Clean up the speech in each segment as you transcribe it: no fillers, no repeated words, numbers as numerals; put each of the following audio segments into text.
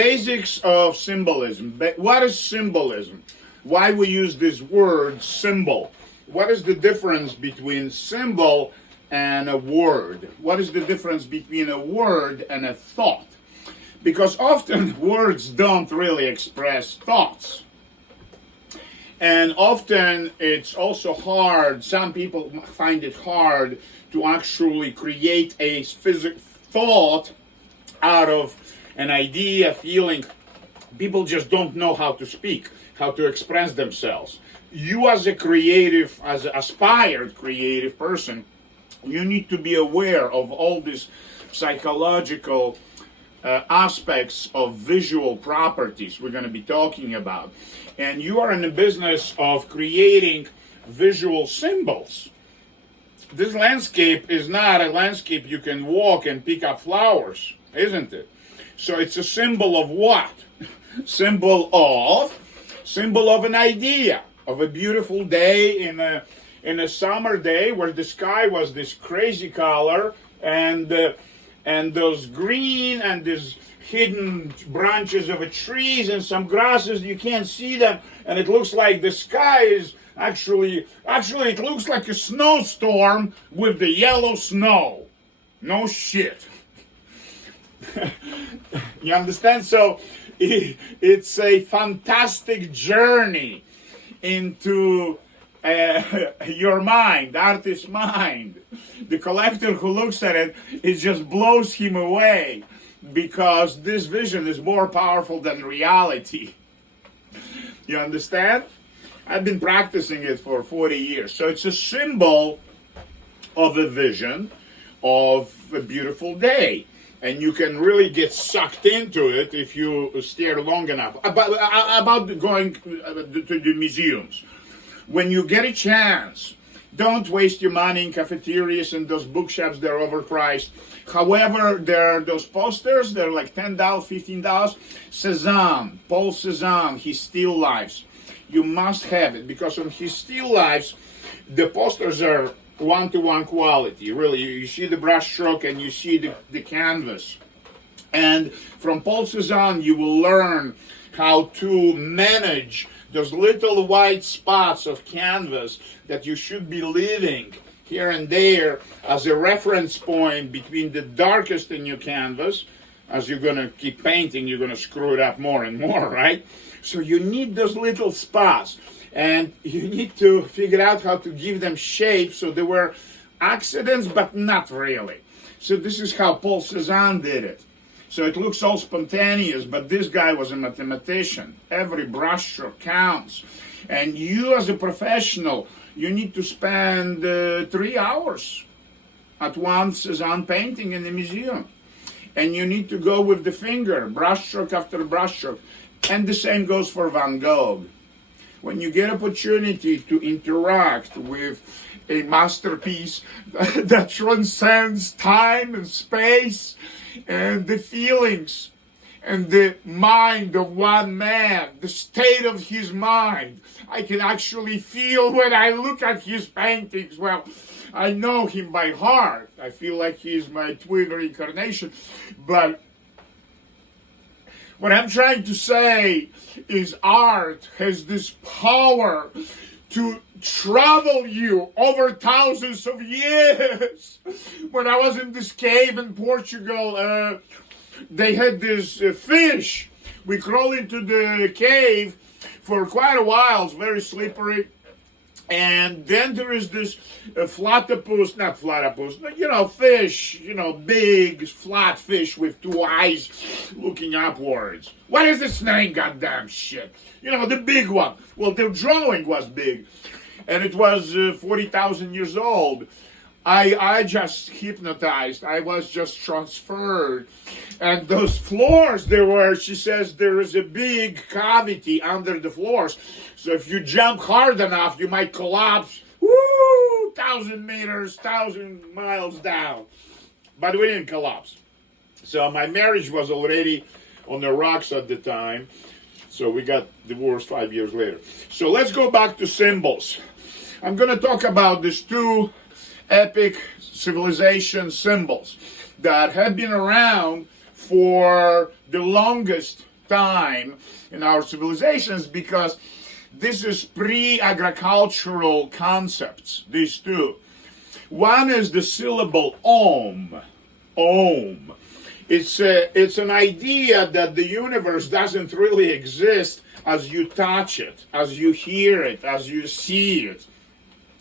basics of symbolism. What is symbolism? Why we use this word symbol? What is the difference between symbol and a word? What is the difference between a word and a thought? Because often words don't really express thoughts. And often it's also hard, some people find it hard to actually create a thought out of an idea, feeling. People just don't know how to speak, how to express themselves. You as a creative, as an aspired creative person, you need to be aware of all these psychological aspects of visual properties we're going to be talking about. And you are in the business of creating visual symbols. This landscape is not a landscape you can walk and pick up flowers, isn't it? So it's a symbol of what? Symbol of an idea, of a beautiful day in a summer day where the sky was this crazy color, and those green and these hidden branches of a trees and some grasses, you can't see them, and it looks like the sky is actually it looks like a snowstorm with the yellow snow. No shit. You understand? So it's a fantastic journey into your mind, artist's mind. The collector who looks at it, it just blows him away, because this vision is more powerful than reality. You understand? I've been practicing it for 40 years. So it's a symbol of a vision of a beautiful day. And you can really get sucked into it if you stare long enough. About going to the museums. When you get a chance, don't waste your money in cafeterias and those bookshops, they're overpriced. However, there are those posters, they're like $10, $15. Cézanne, Paul Cézanne, his still lifes. You must have it, because on his still lifes, the posters are one-to-one quality. Really, you see the brush stroke and you see the canvas. And from Paul Cézanne, you will learn how to manage those little white spots of canvas that you should be leaving here and there as a reference point between the darkest in your canvas. As you're going to keep painting, you're going to screw it up more and more, right? So you need those little spots, and you need to figure out how to give them shape so they were accidents, but not really. So this is how Paul Cézanne did it. So it looks all spontaneous, but this guy was a mathematician. Every brushstroke counts. And you as a professional, you need to spend 3 hours at one Cézanne painting in the museum. And you need to go with the finger, brushstroke after brushstroke. And the same goes for Van Gogh. When you get opportunity to interact with a masterpiece that transcends time and space and the feelings and the mind of one man, the state of his mind, I can actually feel when I look at his paintings. Well, I know him by heart. I feel like he's my twin reincarnation. But what I'm trying to say is art has this power to travel you over thousands of years. When I was in this cave in Portugal, they had this fish. We crawled into the cave for quite a while. It's very slippery. And then there is this platypus, not platypus, but fish, big flat fish with 2 eyes looking upwards. What is this name, goddamn shit? The big one. Well, the drawing was big, and it was 40,000 years old. I just hypnotized. I was just transferred. And those floors, she says, there is a big cavity under the floors. So if you jump hard enough, you might collapse. 1,000 meters, 1,000 miles down. But we didn't collapse. So my marriage was already on the rocks at the time. So we got divorced 5 years later. So let's go back to symbols. I'm going to talk about these 2 epic civilization symbols that have been around for the longest time in our civilizations because this is pre-agricultural concepts, these two. One is the syllable om. Om. It's an idea that the universe doesn't really exist as you touch it, as you hear it, as you see it.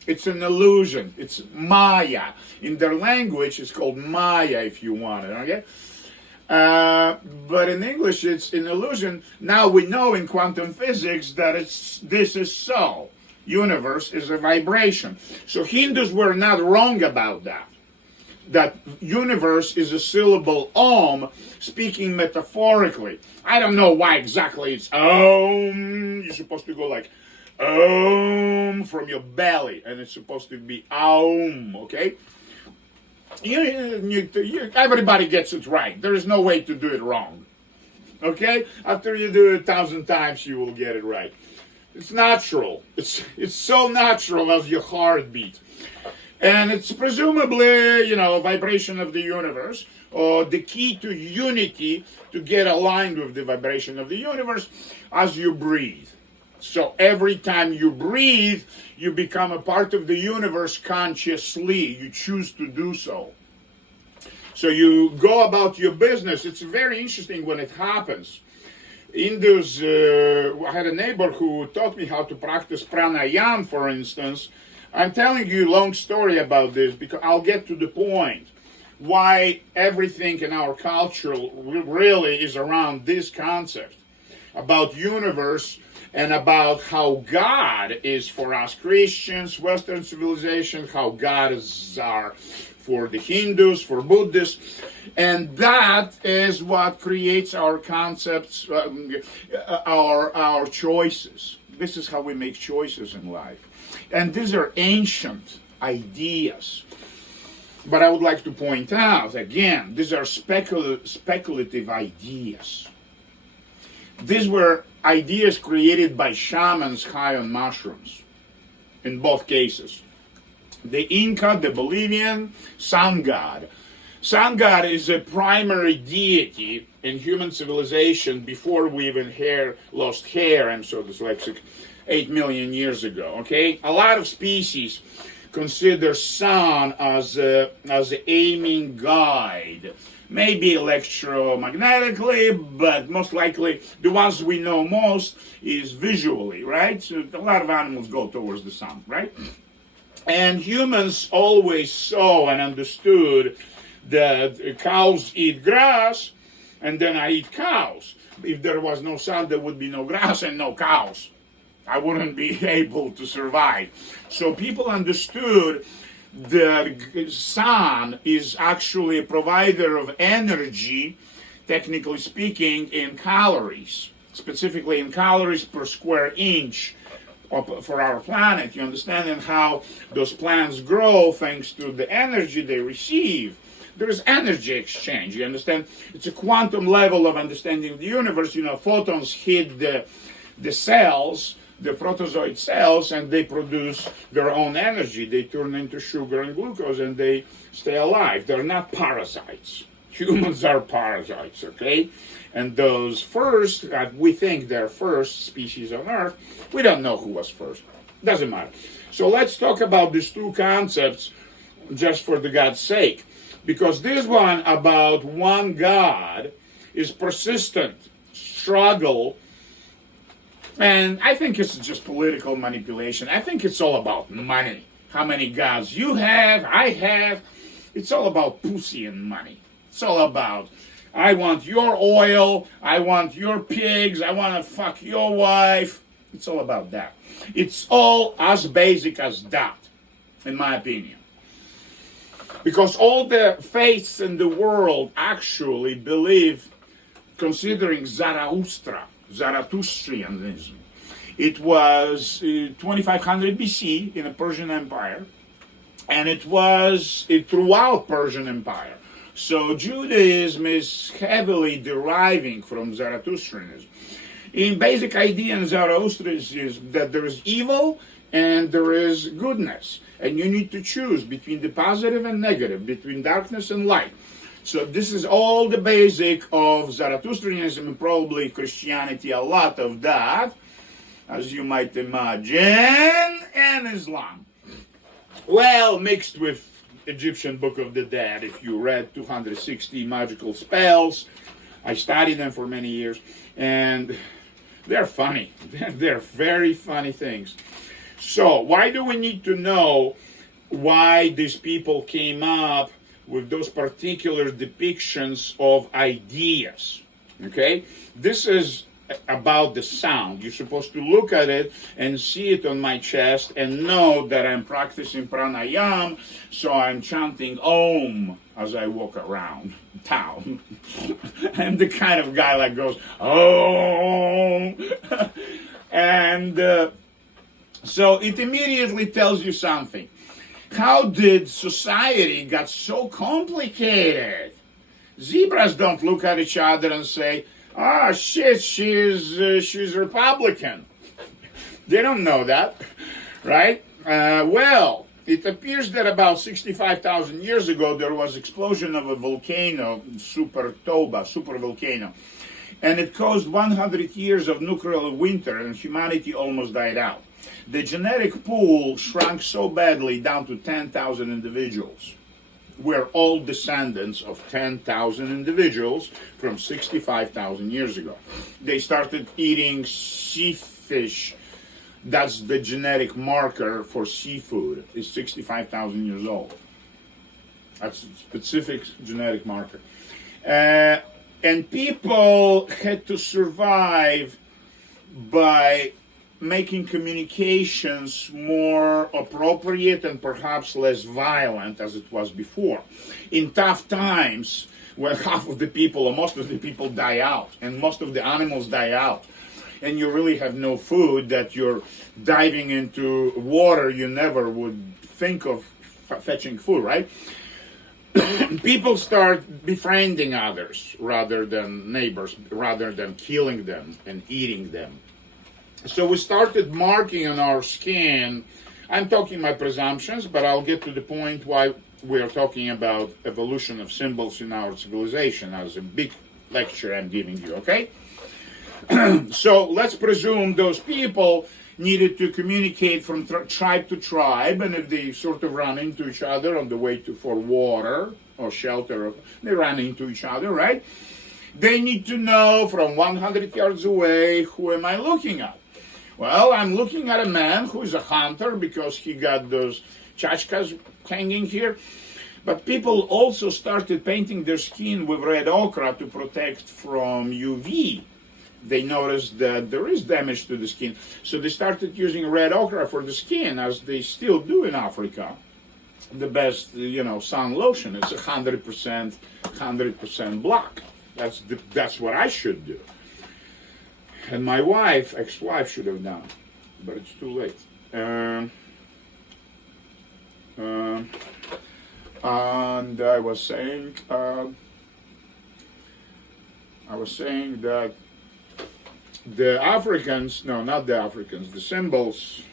It's an illusion. It's Maya. In their language, it's called Maya if you want it, okay? But in English, it's an illusion. Now we know in quantum physics that this is so. Universe is a vibration. So Hindus were not wrong about that. That universe is a syllable om, speaking metaphorically. I don't know why exactly it's om. You're supposed to go like om from your belly, and it's supposed to be aum, okay? Everybody gets it right. There is no way to do it wrong, okay? After you do it 1,000 times, you will get it right. It's natural. It's so natural as your heartbeat. And it's presumably, a vibration of the universe, or the key to unity to get aligned with the vibration of the universe as you breathe. So every time you breathe, you become a part of the universe consciously. You choose to do so. So you go about your business. It's very interesting when it happens. Hindus, I had a neighbor who taught me how to practice pranayama, for instance. I'm telling you a long story about this because I'll get to the point why everything in our culture really is around this concept about universe and about how God is for us Christians, Western civilization, how God is for the Hindus, for Buddhists, and that is what creates our concepts, our choices. This is how we make choices in life. And these are ancient ideas. But I would like to point out, again, these are speculative ideas. These were ideas created by shamans high on mushrooms, in both cases. The Inca, the Bolivian, sun god. Sun god is a primary deity in human civilization before we even lost hair, and so this like 8 million years ago, okay? A lot of species consider sun as an aiming guide. Maybe electromagnetically, but most likely the ones we know most is visually, right? So a lot of animals go towards the sun, right? And humans always saw and understood that cows eat grass, and then I eat cows. If there was no sun, there would be no grass and no cows. I wouldn't be able to survive. So people understood that sun is actually a provider of energy, technically speaking, in calories, specifically in calories per square inch for our planet. You understand? And how those plants grow thanks to the energy they receive. There is energy exchange, you understand? It's a quantum level of understanding the universe. Photons hit the cells, the protozoid cells, and they produce their own energy. They turn into sugar and glucose, and they stay alive. They're not parasites. Humans are parasites, okay? And those first, we think they're first species on Earth. We don't know who was first. Doesn't matter. So let's talk about these two concepts just for the God's sake. Because this one about one God is persistent struggle. And I think it's just political manipulation. I think it's all about money. How many gods you have, I have. It's all about pussy and money. It's all about, I want your oil, I want your pigs, I want to fuck your wife. It's all about that. It's all as basic as that, in my opinion. Because all the faiths in the world actually believe, considering Zarathustrianism. It was 2500 BC in the Persian Empire, and it was throughout Persian Empire. So Judaism is heavily deriving from Zarathustrianism. In basic idea in Zarathustra is that there is evil and there is goodness, and you need to choose between the positive and negative, between darkness and light. So this is all the basic of Zarathustrianism and probably Christianity, a lot of that, as you might imagine, and Islam. Well, mixed with Egyptian Book of the Dead. If you read 260 magical spells, I studied them for many years, and they're funny. They're very funny things. So why do we need to know why these people came up with those particular depictions of ideas? Okay, this is about the sound. You're supposed to look at it and see it on my chest and know that I'm practicing pranayam, so I'm chanting Om as I walk around town. I'm the kind of guy that goes Om. And so it immediately tells you something. How did society got so complicated? Zebras don't look at each other and say, "Ah, shit, she's Republican." They don't know that, right? Well, it appears that about 65,000 years ago there was explosion of a volcano, super volcano, and it caused 100 years of nuclear winter, and humanity almost died out. The genetic pool shrunk so badly down to 10,000 individuals. We're all descendants of 10,000 individuals from 65,000 years ago. They started eating sea fish. That's the genetic marker for seafood. It's 65,000 years old. That's a specific genetic marker. And people had to survive by making communications more appropriate and perhaps less violent as it was before. In tough times, when half of the people or most of the people die out and most of the animals die out, and you really have no food, that you're diving into water you never would think of fetching food, right? People start befriending others rather than neighbors, rather than killing them and eating them. So we started marking on our skin. I'm talking my presumptions, but I'll get to the point why we're talking about evolution of symbols in our civilization as a big lecture I'm giving you, okay? So let's presume those people needed to communicate from tribe to tribe, and if they sort of run into each other on the way for water or shelter, they ran into each other, right? They need to know from 100 yards away, who am I looking at? Well, I'm looking at a man who is a hunter because he got those chachkas hanging here. But people also started painting their skin with red ochre to protect from UV. They noticed that there is damage to the skin. So they started using red ochre for the skin, as they still do in Africa. The best, sun lotion. It's 100% black. That's what I should do. And my ex-wife should have done, but it's too late. And I was saying that the Africans, no, not the Africans, the symbols,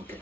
okay.